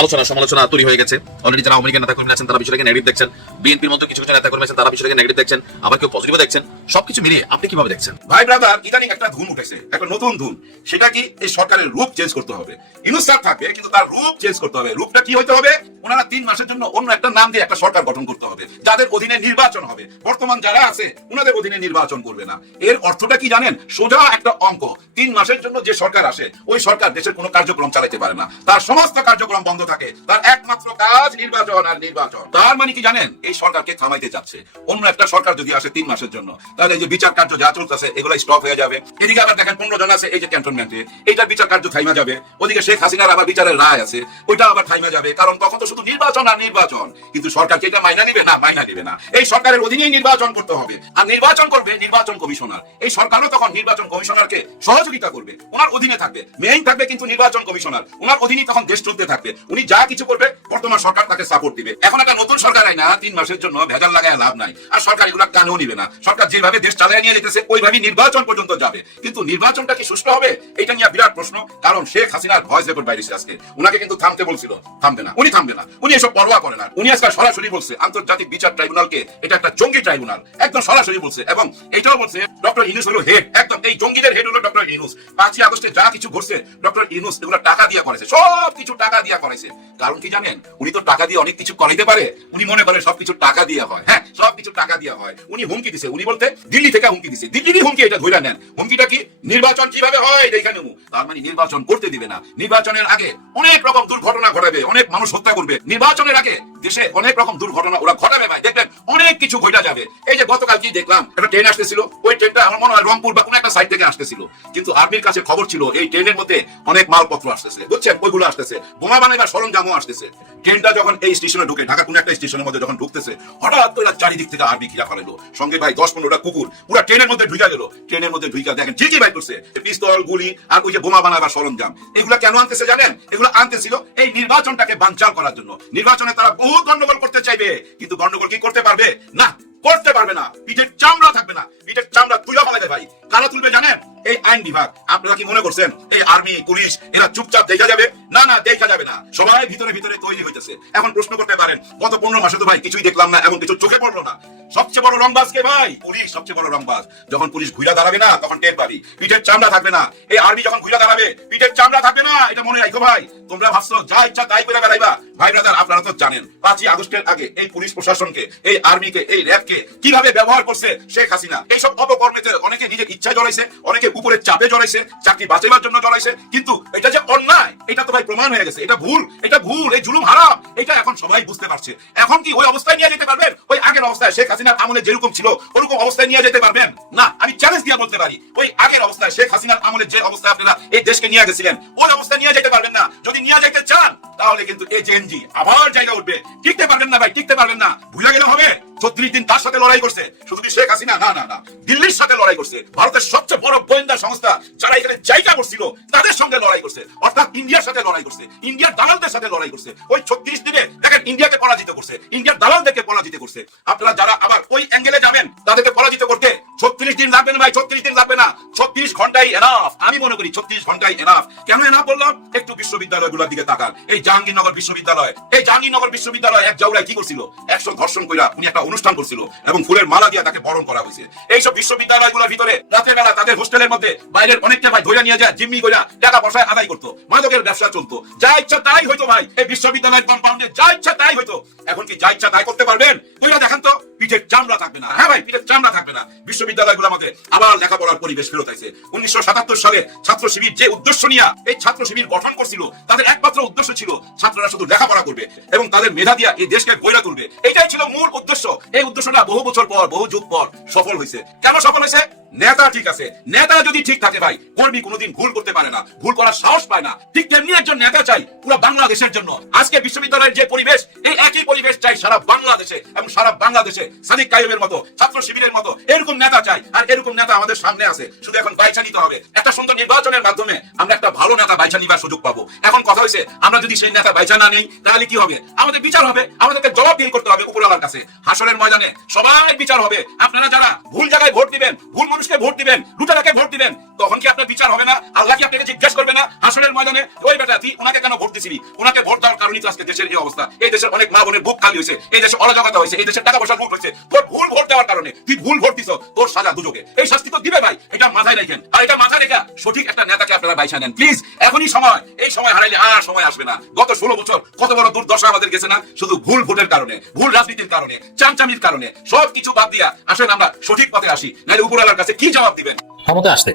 আলোচনা, সমালোচনা তৈরি হয়ে গেছে। অলরেডি যারা আমেরিকান নেতা কর্মী আছেন, তারা বিষয়টাকে নেগেটিভ দেখছেন। বিএনপির মধ্যে কিছু কিছু নেতা কর্মী আছেন, তারা বিষয়টাকে নেগেটিভ দেখছেন। আবার কেউ পজিটিভ দেখছেন। সবকিছু মিলিয়ে আপনি কীভাবে দেখছেন? ভাই ব্রাদার ইদানিং একটা ধুন উঠেছে, একটা নতুন ধুন সেটা কি এই সরকারের রূপ চেঞ্জ করতে হবে? ইনুস্টার থাকবে কিন্তু তার রূপ চেঞ্জ করতে হবে। রূপটা কি হতে হবে? ওনারা তিন মাসের জন্য অন্য একটা নাম দিয়ে একটা সরকার গঠন করতে হবে। যাদের অধীনে নির্বাচন হবে। বর্তমান যারা আছে, ওনাদের অধীনে নির্বাচন করবে না। এর অর্থটা কি জানেন? সোজা একটা অঙ্ক। তিন মাসের জন্য যে সরকার আসে, ওই সরকার দেশের কোনো কার্যক্রম চালাতে পারে না। তার সমস্ত কার্যক্রম বন্ধ থাকে। তার একমাত্র কাজ নির্বাচন আর নির্বাচন। তার মানে কি জানেন? এই সরকারকে থামাইতে যাচ্ছে অন্য একটা সরকার যদি আসে তিন মাসের জন্য তাহলে এই যে বিচার কার্য যা চলতেছে এগুলো স্টপ হয়ে যাবে। এদিকে আবার দেখেন পনেরো জন আছে, এই যে ক্যান্টনমেন্টে এইটার বিচার কার্য থাইমা যাবে। ওদিকে শেখ হাসিনার আবার বিচারের রায় আছে, ওইটা আবার থাইমা যাবে। কারণ তখন তো শুধু নির্বাচন আর নির্বাচন। কিন্তু সরকার এটা মাইনা নিবে? না, মাইনা নিবে না। এই সরকারের অধীনেই নির্বাচন করতে হবে। আর নির্বাচন করবে নির্বাচন কমিশনার। এই সরকারও তখন নির্বাচন কমিশনারকে সহযোগিতা করবে। ওনার অধীনে থাকবে। মেইন থাকবে কিন্তু নির্বাচন কমিশনার। ওনার অধীনে তখন দেশ চলতে থাকবে। উনি যা কিছু করবে, বর্তমান সরকার তাকে সাপোর্ট দিবে। এখন একটা নতুন সরকার আয় না, তিন মাসের জন্য ভেজাল লাগায় লাভ নাই। আর সরকার এগুলো কানেও নিবে না। সরকার যেভাবে দেশ চালিয়ে নিয়ে যেতেছে ওইভাবেই নির্বাচন পর্যন্ত যাবে। কিন্তু নির্বাচনটা কি সুষ্ঠু হবে? এটা নিয়ে বিরাট প্রশ্ন। কারণ শেখ হাসিনার ভয়েস রেকর্ড বাইরেছে আজকে। উনাকে কিন্তু থামতে বলছিল। থামবে না। উনি থামবে না। উনি এসব পরোয়া করে না। উনি আজকাল সরাসরি বলছে, আন্তর্জাতিক বিচার ট্রাইব্যুনালকে এটা একটা জঙ্গি ট্রাইব্যুনাল। একদম সরাসরি বলছে। এবং এটাও বলছে, ডক্টর ইনুস হলো হেড একদম এই জঙ্গিদের হেড হলো ডক্টর ইনুস পাঁচই আগস্টে যা কিছু ঘটছে, ডক্টর ইনুস এগুলো টাকা দিয়ে করেছে। সব কিছু টাকা দিয়ে করেছে কারণ কি জানেন? উনি তো টাকা দিয়ে অনেক কিছু করাইতে পারে। উনি মনে করেন সবকিছু টাকা দিয়ে হয়। হ্যাঁ সবকিছু টাকা দিয়ে হয়। উনি হুমকি দিছে। উনি বলতে দিল্লি থেকে হুমকি দিচ্ছে দিল্লিরই হুমকি এটা ধরে নেন। হুমকিটা কি? নির্বাচন কীভাবে হয়? এইখানে তার মানে নির্বাচন করতে দিবে না। নির্বাচনের আগে অনেক রকম দুর্ঘটনা ঘটাবে, অনেক মানুষ হত্যা করবে। নির্বাচনের আগে দেশে অনেক রকম দুর্ঘটনা ওরা ঘটাবে ভাই, দেখবেন অনেক কিছু ঘটা যাবে। এই যে গতকাল কি দেখলাম, একটা ট্রেন আসতেছিল, ওই ট্রেনটা আমার মনে হয় রংপুর বা কোনো একটা সাইড থেকে আসতেছিল। কিন্তু আর্মির কাছে খবর ছিল, এই ট্রেনের মধ্যে অনেক মালপত্র আসতেছে, বুঝছেন? ওইগুলো আসতেছে। বোমা বানাইবার সরঞ্জামও আসতেছে। ট্রেনটা যখন এই স্টেশনে ঢুকে ঢাকা কোন একটা স্টেশনের মধ্যে যখন ঢুকতেছে, হঠাৎ করে চারিদিক থেকে আর্মি ঘিরা ফেলালো সঙ্গে ভাই দশ পনেরোটা কুকুর, পুরো ট্রেনের মধ্যে ঢুকা গেল। ট্রেনের মধ্যে ঢুকা দেখেন, ঠিকই ভাই করছে। পিস্তল, গুলি আর ওই যে বোমা বানাবার সরঞ্জাম, এগুলো কেন আনতেছে জানেন? এগুলো আনতেছিল এই নির্বাচনটাকে বানচাল করার জন্য। নির্বাচনে তারা বহু গন্ডগোল করতে চাইবে কিন্তু গন্ডগোল কি করতে পারবে? না। করতে পারবে না। পিঠের চামড়া থাকবে না। পিঠের চামড়া তুলে ফেলাবে ভাই। কারা তুলবে জানেন? এই আইন বিভাগ। আপনারা কি মনে করছেন? এই আর্মি, পুলিশ, এরা চুপচাপ দেখা যাবে? না না, দেখা যাবে না। সবাই ভিতরে ভিতরে তৈরি হইতেছে। এখন প্রশ্ন করতে পারেন, গত পনেরো মাসে তো ভাই কিছুই দেখলাম না, এমন কিছু চোখে পড়ল না। সবচেয়ে বড় রংবাজ কে ভাই? পুলিশ সবচেয়ে বড় রংবাজ। যখন পুলিশ ঘুরা দাঁড়াবে না, তখন টের পাবি। পিঠের চামড়া থাকবে না। এই আর্মি যখন ঘুরা দাঁড়াবে, পিঠের চামড়া থাকবে না। এটা মনে রাখো ভাই। তোমরা ভাবছ, যা ইচ্ছা তাই করে বেড়াইবা। ভাই ব্রাদার, আপনারা তো জানেন, পাঁচই আগস্টের আগে এই পুলিশ প্রশাসনকে, এই আর্মিকে, এই র্যাবকে কীভাবে ব্যবহার করছে শেখ হাসিনা? এইসব অপকর্মেতে অনেকে নিজের ইচ্ছায় জড়াইছে, অনেকে উপরে চাপে জড়াইছে, চাকরি বাঁচাবার জন্য জড়াইছে, কিন্তু এটা যে অন্যায়, এটা তো ভাই প্রমাণ হয়ে গেছে, এটা ভুল এটা ভুল, এই জুলুম হারাম, এটা এখন সবাই বুঝতে পারছে। এখন কি ওই অবস্থায় নিয়ে যেতে পারবেন? ওই আগের অবস্থায় শেখ হাসিনার আমলে যেরকম ছিল, ওরকম অবস্থায় নিয়ে যেতে পারবেন? না, আমি চ্যালেঞ্জ দিয়ে বলতে পারি, ওই আগের অবস্থায় শেখ হাসিনার আমলে যে অবস্থায় আপনারা এই দেশকে নিয়ে গেছিলেন, ওই অবস্থায় নিয়ে যেতে পারবেন না। যদি নিয়ে যেতে চান, তাহলে কিন্তু এই জেএনজি আবার জায়গা উঠবে। টিকতে পারবেন না ভাই, টিকতে পারবেন না। ভুলে গেলে হবে, ছত্রিশ দিন তার সাথে লড়াই করছে। শুধু কি শেখ হাসিনা? না না না। দিল্লির সাথে লড়াই করছে। ভারতের সবচেয়ে বড় গোয়েন্দা সংস্থা যারা এখানে জায়গা করছিল, তাদের সঙ্গে লড়াই করছে। অর্থাৎ ইন্ডিয়ার সাথে লড়াই করছে। ইন্ডিয়ার দালালদের সাথে লড়াই করছে। ওই ছত্রিশ দিনে দেখেন, ইন্ডিয়াকে পরাজিত করছে। ইন্ডিয়ার দালালদেরকে পরাজিত করছে। আপনারা যারা আবার ওই অ্যাঙ্গেলে যাবেন, তাদেরকে পরাজিত করতে ছত্রিশ দিন লাগবে না ভাই, ছত্রিশ দিন লাগবে না। ছত্রিশ ঘন্টাই এনাফ আমি মনে করি ছত্রিশ ঘন্টাই এনাফ কেন এনাফ বললাম? একটু বিশ্ববিদ্যালয় বিশ্ববিদ্যালয়গুলোর দিকে তাকান। এই জাহাঙ্গীরনগর বিশ্ববিদ্যালয়, এই জাহাঙ্গীরনগর বিশ্ববিদ্যালয় এক জাউরায় কি করছিল? একশো ধর্ষণ কইরা উনি একটা অনুষ্ঠান করছিল। এবং ফুলের মালা দিয়ে তাকে বরণ করা হয়েছে। এইসব বিশ্ববিদ্যালয়গুলোর ভিতরে রাতের বেলা তাদের হোস্টেলের মধ্যে বাইরের অনেকটা ভাই ধরে নিয়ে যায়, জিম্মি কইরা টাকা পয়সা আদায় করতো। মাদকের ব্যবসা চলতো। যা ইচ্ছা তাই হইতো ভাই। এই বিশ্ববিদ্যালয়ের কম্পাউন্ডে যা ইচ্ছা তাই হইতো। এখন কি যা ইচ্ছা তাই করতে পারবেন? কইরা দেখান তো, পিঠের চামড়া থাকবে না। হ্যাঁ ভাই, পিঠের চামড়া থাকবে না। বিশ্ববিদ্যালয়গুলোর মধ্যে আবার লেখাপড়ার পরিবেশ ফেরত আইছে উনিশশো সাতাত্তর সালে ছাত্র শিবির যে উদ্দেশ্য নিয়ে এই ছাত্র শিবির গঠন করছিল, তাদের একমাত্র উদ্দেশ্য ছিল ছাত্ররা শুধু লেখাপড়া করবে এবং তাদের মেধা দিয়া এই দেশকে গড়ে তুলবে। এটাই ছিল মূল উদ্দেশ্য। এই উদ্দেশ্যটা বহু বছর পর, বহু যুগ পর সফল হয়েছে কেন সফল হয়েছে নেতা ঠিক আছে। নেতা যদি ঠিক থাকে ভাই, কর্মী কোনোদিন ভুল করতে পারে না, ভুল করার সাহস পায় না। ঠিক তেমনি একজন নেতা চাই পুরো বাংলাদেশের জন্য। আজকে বিশ্ববিদ্যালয়ের যে পরিবেশ, এই একই পরিবেশ চাই সারা বাংলাদেশে এবং সারা বাংলাদেশে। সাদিক কাইমের মতো, ছাত্র শিবিরের মতো, এরকম নেতা চাই। আর এরকম নেতা আমাদের সামনে আছে, শুধু এখন বাইছা নিতে হবে। একটা সুন্দর নির্বাচনের মাধ্যমে আমরা একটা ভালো নেতা বাইছা নিবার সুযোগ পাবো। এখন কথা হয়েছে আমরা যদি সেই নেতা বাইছা না নেই, তাহলে কি হবে? আমাদের বিচার হবে, আমাদেরকে জবাব জবাবদিহি করতে হবে উপরওয়ালার কাছে। হাসরের ময়দানে সবাই বিচার হবে। আপনারা যারা ভুল জায়গায় ভোট দিবেন, ভুল মানুষকে ভোট দিবেন, লুটারাকে ভোট দিবেন, তখন কি আপনার বিচার হবে না? আল্লাহ কি আপনাকে জিজ্ঞেস করবে না? হাসরের ময়দানে, ওই বেটা, তুই ওনাকে কেন ভোট দিছিলি ওনাকে ভোট দেওয়ার কারণেই তো আজকে দেশের এই অবস্থা। এই দেশের অনেক মা বোনের বুক খালি হয়েছে, এই দেশে অরাজকতা হয়েছে, এই দেশের টাকা পয়সা লুট হয়েছে। তোর ভুল ভোট দেওয়ার কারণে, তুই ভুল ভোট দিছ তোর সাজা দুযোগে এই শাস্তি তো দিবে ভাই, এটা মাথায় রাখেন। আর এটা মাথায় রেখা সঠিক একটা নেতাকে আপনারা বাইসা নেন প্লিজ, এখনই সময়। এই সময় হারাইলে আর সময় আসবে না। গত ষোলো বছর কত বড় দুর্দশা আমাদের গেছে না? শুধু ভুল ভোটের কারণে, ভুল রাজনীতির কারণে, চামচামির কারণে। সব কিছু বাদ দিয়া আসেন আমরা সঠিক পথে আসি। নাহলে উপরওয়ালার কাছে কি জবাব দিবেন? ক্ষমতায় আসতে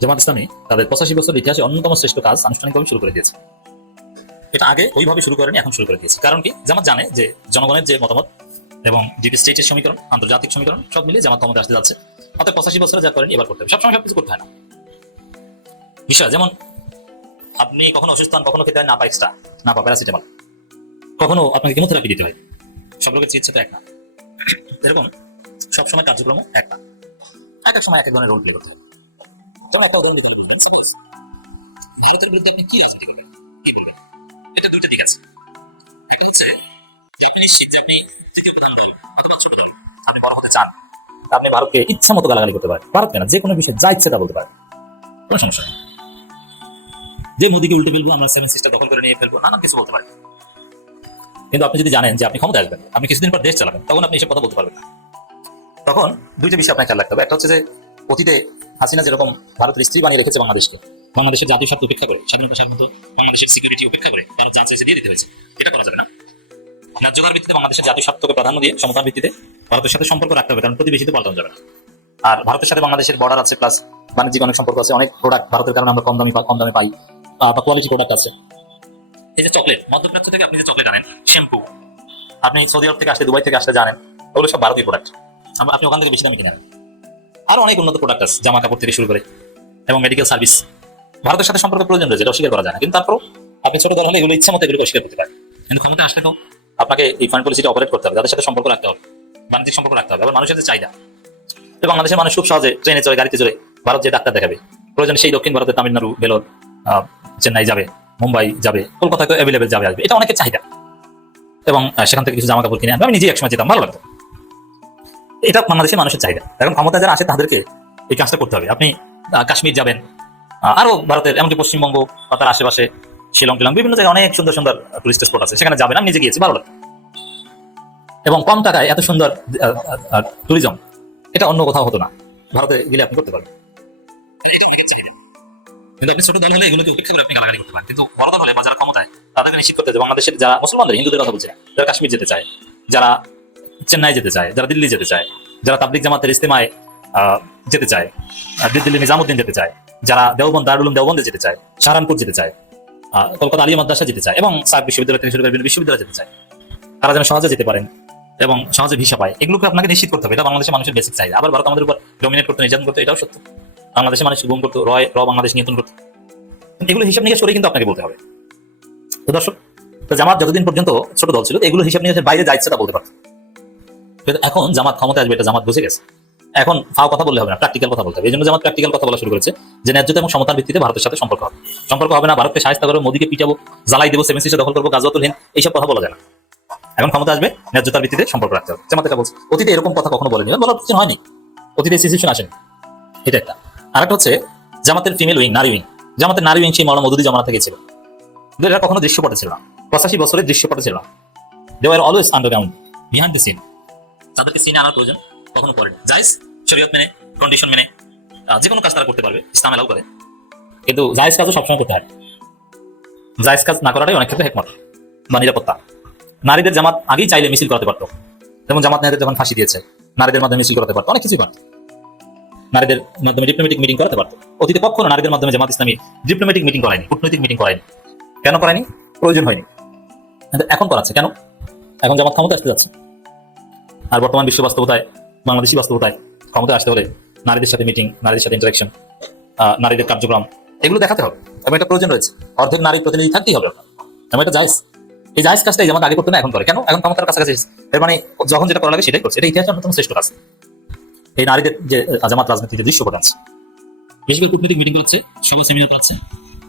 জামাত ইসলামী তাদের পঁচাশি বছর ইতিহাসে অন্যতম শ্রেষ্ঠ কাজ আনুষ্ঠানিকভাবে শুরু করে দিয়েছে। এটা আগে ওইভাবে শুরু করেনি, এখন শুরু করে দিয়েছে। কারণ কি? জামাত জানে যে জনগণের যে মতামত এবং ডিপি স্টেটের সমীকরণ, আন্তর্জাতিক সমীকরণ, সব মিলিয়ে জামাত ক্ষমতা আসতে যাচ্ছে। অর্থাৎ পঁচাশি বছরে যা করেন, এবার করতে হবে। সবসময় সবকিছু করতে হয় না। বিষয় যেমন, আপনি কখনো অসুস্থ হন, কখনো খেতে হয়, না পা এক্সট্রা না পা প্যারাসিটামল কখনো আপনাকে কেমোথেরাপি দিতে হয়। সব রোগের চিকিৎসা তো এক না। এরকম সবসময় কার্যক্রম এক না এক এক সময় এক এক ধরনের রোল প্লে করতে হবে। একটা উদাহরণ দিতে বুঝবেন সাপোজ ভারতের বিরুদ্ধে আপনি কি রাজনীতি করবেন? কি বলবেন? এটা দুইটা দিক আছে। একটা হচ্ছে যে আপনি যে তৃতীয় প্রধান দল অথবা ছোট দল, আপনি বড় হতে চান। আপনি ভারতকে ইচ্ছা মতো গালাগালি করতে পারেন। ভারতকে না যে কোনো বিষয়ে যা ইচ্ছে তা বলতে পারেন। কোনো সমস্যা যে মোদিকে উল্টে ফেলব, আমরা সেভেন সিস্টার দখল করে নিয়ে ফেলব, নানান কিছু বলতে পারেন। কিন্তু আপনি যদি জানেন যে আপনি ক্ষমতা আসবেন, আপনি কিছুদিন পর দেশ চালাবেন, তখন আপনি এসব কথা বলতে পারবেন না। তখন দুইটা বিষয় আপনাকে খেয়াল রাখতে হবে। একটা হচ্ছে যে, অতীতে হাসিনা যেরকম ভারতের স্ত্রী বানিয়ে রেখেছে বাংলাদেশকে, বাংলাদেশের জাতীয় স্বার্থ উপেক্ষা করে, স্বাধীনতা সার্বভৌমত্ব বাংলাদেশের সিকিউরিটি উপেক্ষা করে ভারত যা চেয়েছে দিয়ে দিতে হয়েছে। এটা করা যাবে না। ন্যায্যতার ভিত্তিতে বাংলাদেশের জাতীয় স্বার্থকে প্রাধান্য দিয়ে সমতার ভিত্তিতে ভারতের সাথে সম্পর্ক রাখতে হবে, কারণ প্রতিবেশীতে পাল্টানো যাবে না। আর ভারতের সাথে বাংলাদেশের বর্ডার আছে প্লাস বাণিজ্যিক অনেক সম্পর্ক আছে, অনেক প্রোডাক্ট ভারতের কারণে আমরা কম দামি কম দামে পাই বা কোয়ালিটি প্রোডাক্ট আছে। এই যে চকলেট, মধ্যপ্রাচ্য থেকে আপনি যে চকলেট আনেন, শ্যাম্পু, আপনি সৌদি আরব থেকে আসলে, দুবাই থেকে আসলে জানেন, ওগুলো সব ভারতীয় প্রোডাক্ট আপনি ওখান থেকে বেশি দামে কিনে আনেন আরও অনেক উন্নত প্রোডাক্ট আছে জামা কাপড় থেকে শুরু করে, এবং মেডিকেল সার্ভিস ভারতের সাথে সম্পর্ক প্রয়োজন রয়েছে অস্বীকার করা যায় না। কিন্তু তারপর আপনি ছোট দল হলে এগুলো ইচ্ছা মতো এগুলো অস্বীকার করতে পারেন। কিন্তু ক্ষমতা আসলে তো আপনাকে এই ফান্ড পলিসিটা অপারেট করতে হবে তাদের সাথে সম্পর্ক রাখতে হবে, বাণিজ্যিক সম্পর্ক রাখতে হবে। আবার মানুষের চাহিদা তো বাংলাদেশের মানুষ খুব সহজে ট্রেনে চড়ে, গাড়িতে চড়ে ভারত যে ডাক্তার দেখাবে, প্রয়োজন সেই দক্ষিণ ভারতের তামিলনাড়ু বেলোর চেন্নাই যাবে। মুম্বাই যাবে কলকাতায় অ্যাভেলেবেল যাবে আসবে। এটা অনেকের চাহিদা। এবং সেখান থেকে কিছু জামা কাপড় কিনে আনবে। আমি নিজেই একসময় যেতাম ভালো লাগতো। এটা বাংলাদেশের মানুষের চাহিদা। এখন ক্ষমতা যারা আসে তাদেরকে এই কাজটা করতে হবে। আপনি কাশ্মীর যাবেন আহ, আরও ভারতের এমনকি পশ্চিমবঙ্গ বা তার আশেপাশে শিলং টিলং বিভিন্ন জায়গায় অনেক সুন্দর সুন্দর টুরিস্ট স্পট আছে। সেখানে যাবেন আমি নিজে গিয়েছি ভালো লাগে এবং কম টাকায় এত সুন্দর ট্যুরিজম এটা অন্য কোথাও হতো না। ভারতে গেলে আপনি করতে পারবেন। কিন্তু আপনি ছোট দল হলে এগুলোকে উপেক্ষা করে আপনি গালাগালি করতে পারেন। কিন্তু বড় দল হলে বা যারা ক্ষমতায়, তাদেরকে নিশ্চিত করতে বাংলাদেশের যারা মুসলমানদের হিন্দুদের কথা বলছে যারা কাশ্মীর যেতে চায়, যারা চেন্নাই যেতে চায়, যারা দিল্লি যেতে চায়, যারা তাবলিক জামাতের ইস্তেমায় যেতে চায় দিল্লি নিজামুদ্দিন যেতে চায়, যারা দেওবন্দ, দারুল উলুম দেওবন্দে যেতে চায়, সাহারানপুর যেতে চায় কলকাতা আলিয়া মাদ্রাসা যেতে চায় এবং সাক বিশ্ববিদ্যালয় থেকে বিভিন্ন বিশ্ববিদ্যালয় যেতে চায়। তারা যেন সহজে যেতে পারেন এবং সহজে ভিসা পায়। এগুলোকে আপনাকে নিশ্চিত করতে হবে। এটা বাংলাদেশের মানুষের বেসিক চাই আবার ভারত আমাদের উপর ডমিনেট করতে, নির্যাতন করতে, এটাও সত্য। বাংলাদেশের মানুষ গুম করতো, রয়, র বাংলাদেশ নিয়ন্ত্রণ করতো। এগুলো হিসাব নিকাশ করে কিন্তু আপনাকে বলতে হবে। তো দর্শক, তো জামাত যতদিন পর্যন্ত ছোট দল ছিল, এগুলো হিসাব নিকাশের বাইরে যা ইচ্ছা বলতে পারতো। এখন জামাত ক্ষমতা আসবে, এটা জামাত বুঝে গেছে। এখন ফাও কথা বললে হবে না প্র্যাকটিক্যাল কথা বলতে হবে। এই জন্য জামাত প্র্যাকটিক্যাল কথা বলা শুরু করেছে যে ন্যায্যতা এবং সমতার ভিত্তিতে ভারতের সাথে সম্পর্ক হবে। সম্পর্ক হবে না, ভারতকে সাহায্য করব মোদীকে পিটাবো, জ্বালাই দেবো সেভেন সিস্টার দখল করব গাজওয়াতুল হিন্দ, এইসব কথা বলা যায় না। এখন ক্ষমতা আসবে, ন্যায্যতার ভিত্তিতে সম্পর্ক রাখতে হবে। জামাত এটা বলছে, অতীতে এরকম কথা কখনো বলেনি। বলার প্রয়োজন হয়নি। অতীতে সিচুয়েশন আসেনি। এটা একটা। আরেকটা হচ্ছে জামাতের ফিমেল উইং নারী উইং জামাতের নারী উইং সেই মৌলানা মধুদি জমানা থেকে ছিল। কিন্তু এরা কখনো দৃশ্যপটে ছিল না। পঁচাশি বছরের দৃশ্যপটে ছিল না। They are always underground behind the scene তাদেরকে সিনে আনার প্রয়োজন কখনো পড়ে জাইজ শরীয়ত মেনে কন্ডিশন মেনে যে কোনো কাজ তারা করতে পারবে, ইসলাম এলাও করে। কিন্তু জায়েজ কাজও সবসময় করতে হয়। জায়েজ কাজ না করাটাই অনেক ক্ষেত্রে হেকমত বা নিরাপত্তা। নারীদের জামাত আগেই চাইলে মিছিল করাতে পারতো। যেমন জামাত নেতাদের যখন ফাঁসি দিয়েছে, নারীদের মাধ্যমে মিছিল করাতে পারতো, অনেক কিছুই পারতো। নারীদের মাধ্যমে ডিপ্লোমেটিক মিটিং করাতে পারতো। অতীতে কখনো নারীদের মাধ্যমে জামাত ইসলামী ডিপ্লোমেটিক মিটিং করায়নি, কূটনৈতিক মিটিং করায়নি। কেন করায়নি? প্রয়োজন হয়নি। এখন করাচ্ছে। কেন? এখন জামাত ক্ষমতা আসতে যাচ্ছে। আর বর্তমান বিশ্ব বাস্তবতায় বাংলাদেশি বাস্তবতায় ক্ষমতায় আসতে হলে নারীদের সাথে মিটিং নারীদের সাথে ইন্টারাকশন নারীদের কার্যক্রম, এগুলো দেখাতে হবে। এবং এটা প্রয়োজন রয়েছে। অর্ধেক নারী প্রতিনিধি থাকতেই হবে এবং এটা জায়জ। এই জায়জ কাজটাই যেমন আগে করতে না, এখন করে। কেন? এখন ক্ষমতার কাছাকাছি এর মানে যখন যেটা করা লাগে সেটাই করছে। এটা ইতিহাসের অন্যতম শ্রেষ্ঠ কাজ। এই নারীদের যে আহ, জামাত রাজনীতিতে দৃশ্য ঘটাচ্ছে বেশি কূটনৈতিক মিটিং করছে সভা সেমিনার করাচ্ছে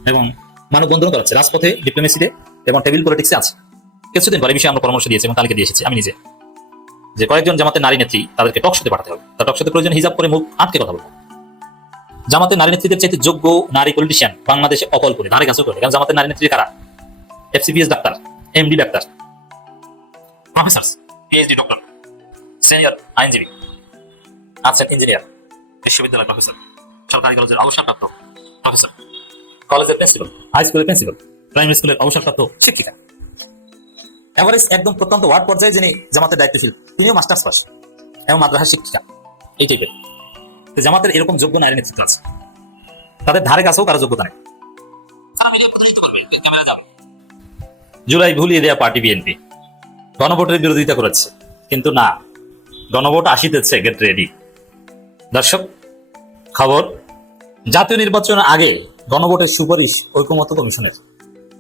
এবং মানববন্ধন করাচ্ছে রাজপথে ডিপ্লোমেসিতে এবং টেবিল পলিটিক্সে আছে। কিছুদিন পরে বিষয়ে আমরা পরামর্শ দিয়েছি এবং তালিকা দিয়ে এসেছি আমি নিজে। যে কয়েকজন জামাতের নারী নেত্রী তাদেরকে টকশোতে পাঠাতে হবে। তার টকশোতে প্রয়োজন হিসাব করে মুখ আটকে কথা বলব। জামাতের নারী নেত্রীদের চাইতে যোগ্য নারী পলিটিশিয়ান বাংলাদেশে অকল করে ধারে কাছেও করে কারণ জামাতের নারী নেত্রী কারা? FCPS doctor MD doctor professor PhD doctor senior আইনজীবী। আর্টস ইঞ্জিনিয়ার বিশ্ববিদ্যালয় প্রফেসর সরকারি কলেজের অবসরপ্রাপ্ত প্রফেসর কলেজের প্রিন্সিপাল হাই স্কুলের প্রিন্সিপাল প্রাইমারি স্কুলের অবসরপ্রাপ্ত শিক্ষিকা। এভারেজ একদম প্রত্যন্ত ওয়ার্ড পর্যায়ে যিনি জামাতের দায়িত্বশীল, তিনিও মাস্টার্স পাস এবং মাদ্রাসার শিক্ষিকা। এই টাইপের তো জামাতের এরকম যোগ্য নারী নেতৃত্ব আছে। তাদের ধারে কাছেও কারও যোগ্যতা নেই। জুলাই ভুলিয়ে দেয়া পার্টি বিএনপি। গণভোটের বিরোধিতা করেছে। কিন্তু না, গণভোট আসিতেছে গেট রেডি দর্শক, খবর। জাতীয় নির্বাচনের আগে গণভোটের সুপারিশ ঐকমত্য কমিশনের।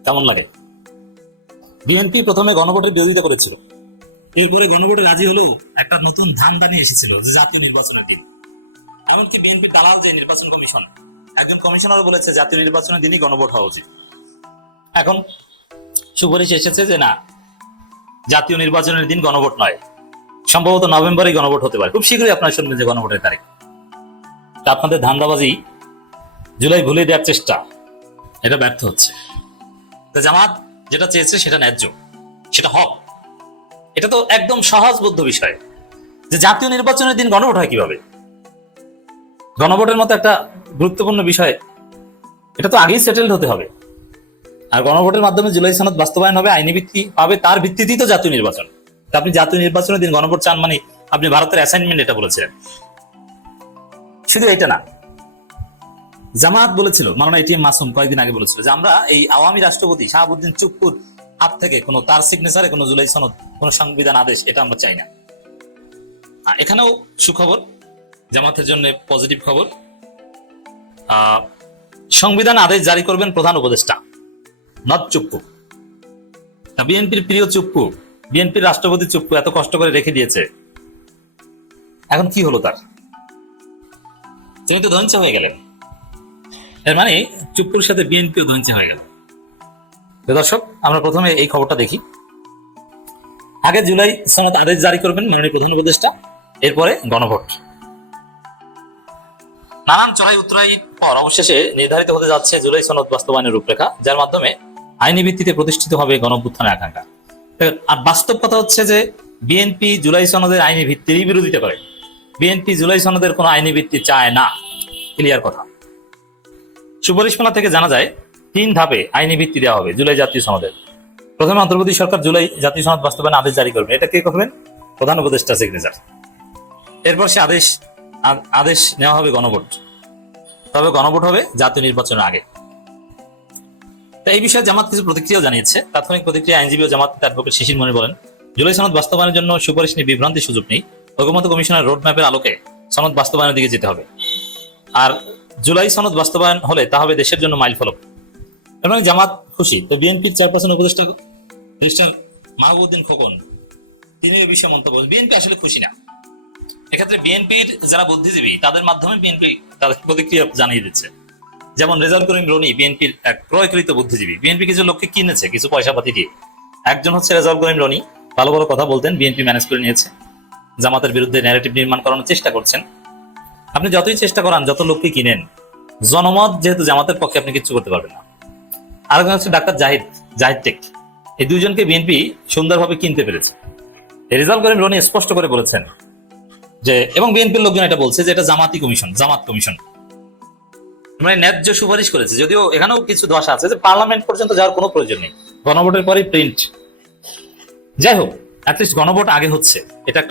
কেমন লাগে? বিএনপি প্রথমে গণভোটের বিরোধিতা করেছিল। এরপরে গণভোটে রাজি হলেও একটা নতুন ধান্দা নিয়ে এসেছিল যে জাতীয় নির্বাচনের দিন। এমনকি বিএনপি দালাল যে নির্বাচন কমিশন, একজন কমিশনার বলেছে জাতীয় নির্বাচনের দিনই গণভোট হওয়া উচিত। এখন সুপারিশ এসেছে যে না, জাতীয় নির্বাচনের দিন গণভোট নয়। সম্ভবত নভেম্বরে গণভোট হতে পারে। খুব শীঘ্রই আপনারা শুনবেন যে গণভোটের তারিখ। তা আপনাদের ধান্দাবাজি জুলাই ভুলে দেওয়ার চেষ্টা। এটা ব্যর্থ হচ্ছে। জামাত যেটা চেয়েছে সেটা ন্যায্য সেটা হক। এটা তো একদম সহজবোধ্য বিষয় যে জাতীয় নির্বাচনের দিন গণভোট হয় কীভাবে? গণভোটের মতো একটা গুরুত্বপূর্ণ বিষয় এটা তো আগেই সেটেলড হতে হবে। আর গণভোটের মাধ্যমে জুলাই সনদ বাস্তবায়ন হবে আইনি ভিত্তি পাবে তার ভিত্তিতেই তো জাতীয় নির্বাচন। আপনি জাতীয় নির্বাচনের দিন গণভোট চান মানে আপনি ভারতের অ্যাসাইনমেন্ট এটা বলেছিলেন। শুধু এটা না, জামাত বলেছিল মাননা এটিএম মাসুম কয়েকদিন আগে বলেছিল যে আমরা এই আওয়ামী রাষ্ট্রপতি শাহাবুদ্দিন চুপ্পুর হাত থেকে কোনো তার সিগনেচারে কোনো জুলাই সনদ, কোনো সংবিধান আদেশ, এটা আমরা চাই না। এখানেও সুখবর, জামাতের জন্য পজিটিভ খবর। সংবিধান আদেশ জারি করবেন প্রধান উপদেষ্টা নট চুপ্পু। বিএনপির প্রিয় চুপ্পু, বিএনপির রাষ্ট্রপতি চুপ্পু এত কষ্ট করে রেখে দিয়েছে। এখন কি হলো তার? তিনি তো ধ্বংস হয়ে গেলেন এর মানে চুপ্পুর সাথে বিএনপিও ধ্বংস হয়ে গেল। দর্শক আমরা প্রথমে এই খবরটা দেখি। আগে জুলাই সনদ আদেশ জারি করবেন মাননীয় প্রধান উপদেষ্টা এরপরে গণভোট। নানান চড়াই উত্তরাই পর অবশেষে নির্ধারিত হতে যাচ্ছে জুলাই সনদ বাস্তবায়নের রূপরেখা যার মাধ্যমে আইনি ভিত্তিতে প্রতিষ্ঠিত হবে গণভ্যুত্থানের আকাঙ্ক্ষা। আর বাস্তব কথা হচ্ছে যে বিএনপি জুলাই সনদের আইনি ভিত্তিরই বিরোধিতা করে। বিএনপি জুলাই সনদের কোনো আইনি ভিত্তি চায় না। ক্লিয়ার কথা। সুপারিশমালা থেকে জানা যায়, তিন ধাপে আইনি ভিত্তি দেওয়া হবে জুলাই জাতীয় সনদের। প্রথমে অন্তর্বর্তী সরকার জুলাই জাতীয় সনদ বাস্তবায়ন আদেশ জারি করবে। এটা কে করবেন? প্রধান উপদেষ্টা সিগনেচার। এরপর সে আদেশ আদেশ নেওয়া হবে গণভোট। তবে গণভোট হবে জাতীয় নির্বাচনের আগে। তো এই বিষয়ে জামাত কিছু প্রতিক্রিয়াও জানিয়েছে। তাৎক্ষণিক প্রতিক্রিয়া আইনজীবী ও জামাত অ্যাডভোকেট শিশির মনি বলেন, জুলাই সনদ বাস্তবায়নের জন্য সুপারিশ নিয়ে বিভ্রান্তির সুযোগ নেই। ঐকমত্য কমিশনের রোড ম্যাপের আলোকে সনদ বাস্তবায়নের দিকে যেতে হবে। আর জুলাই সনদ বাস্তবায়ন হলে তা হবে দেশের জন্য মাইল ফলক। এবং জামাত খুশি। তো বিএনপির চেয়ারপারসন উপদেষ্টা মিস্টার মাহবুদ্দিন খোকন, তিনি এই বিষয়ে মন্তব্য বিএনপি আসলে খুশি না। এক্ষেত্রে বিএনপির যারা বুদ্ধিজীবী, তাদের মাধ্যমে বিএনপি তাদের প্রতিক্রিয়া জানিয়ে দিচ্ছে। যেমন রেজাল্ট করিম রনি বিএনপির এক ক্রয়কৃত বুদ্ধিজীবী। বিএনপি কিছু লোককে কিনেছে, কিছু পয়সা পাতি দিয়ে। একজন হচ্ছে রেজাল্ট করিম রনি, ভালো ভালো কথা বলতেন, বিএনপি ম্যানেজ করে নিয়েছে। জামাতের বিরুদ্ধে ন্যারেটিভ নির্মাণ করানোর চেষ্টা করছেন। আপনি যতই চেষ্টা করান, যত লোককে কিনেন, জনমত যেহেতু জামাতের পক্ষে আপনি কিচ্ছু করতে পারবেন না। আরেকজন হচ্ছে ডাক্তার জাহিদ জাহিদ টেক। এই দুইজনকে বিএনপি সুন্দরভাবে কিনতে পেরেছে। রেজাল্ট করিম রনি স্পষ্ট করে বলেছেন যে, এবং বিএনপির লোকজন এটা বলছে যে, এটা জামাতি কমিশন, জামাত কমিশন। মানে ন্যায্য সুপারিশ করেছে, যদিও এখানেও কিছু দশা আছে যে, পার্লামেন্ট পর্যন্ত যাওয়ার কোনো প্রয়োজন নেই। গণভোটের পরেই প্রিন্ট যাই হোক অ্যাটলিস্ট গণভোট আগে হচ্ছে। এটা